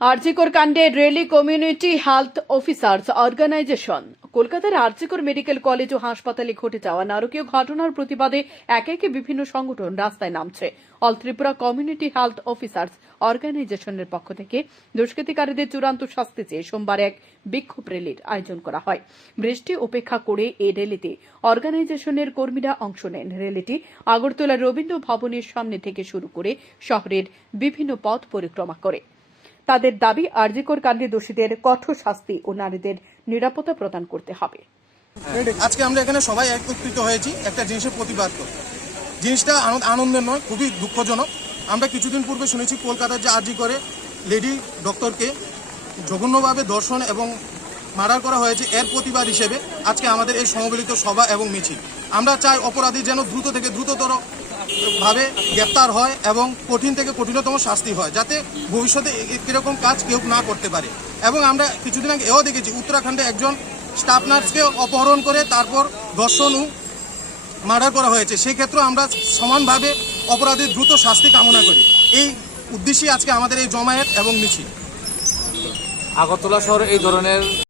আরজিকর কাণ্ডে rally community health officers organisation কলকাতার RG Kar medical college ও হাসপাতালে ঘটে যাওয়া নারকীয় ঘটনার প্রতিবাদে একে একে বিভিন্ন সংগঠন রাস্তায় নামছে। All Tripura community health officers অর্গানাইজেশনের পক্ষ থেকে দুষ্কৃতিকারীদের চূড়ান্ত শাস্তি চেয়ে সোমবার এক বিক্ষোভ র্যালির আয়োজন করা হয়। বৃষ্টি উপেক্ষা করে এই র্যালিতে অর্গানাইজেশনের কর্মীরা অংশ নেন। র্যালিটি আগরতলা রবীন্দ্র ভবনের সামনে থেকে শুরু করে শহরের বিভিন্ন পথ পরিক্রমা করে। তাদের দাবি, আরজিকর কাণ্ডে দোষীদের কঠোর শাস্তি ও নারীদের নিরাপত্তা প্রদান করতে হবে। আজকে আমরা এখানে সবাই একত্রিত হয়েছি একটা জিনিসের প্রতিবাদ করতে। জিনিসটা আনন্দের নয়, খুবই দুঃখজনক। আমরা কিছুদিন পূর্বে শুনেছি কলকাতার যে আরজিকরে লেডি ডক্টরকে জঘন্যভাবে ধর্ষণ এবং মার্ডার করা হয়েছে, এর প্রতিবাদ হিসেবে আজকে আমাদের এই সমবেত সভা এবং মিছিল। আমরা চাই অপরাধী যেন দ্রুত থেকে দ্রুততর ভাবে গ্রেপ্তার হয় এবং কঠিন থেকে কঠিনতম শাস্তি হয়, যাতে ভবিষ্যতে এরকম কাজ কেউ না করতে পারে। এবং আমরা কিছুদিন আগে এও দেখেছি উত্তরাখণ্ডে একজন স্টাফ নার্সকে অপহরণ করে তারপর ধর্ষণ ও মার্ডার করা হয়েছে। সেই ক্ষেত্রে আমরা সমানভাবে অপরাধীর দ্রুত শাস্তি কামনা করি। এই উদ্দেশ্যে আজকে আমাদের এই জমায়েত এবং মিছিল। আগরতলা শহরে এই ধরনের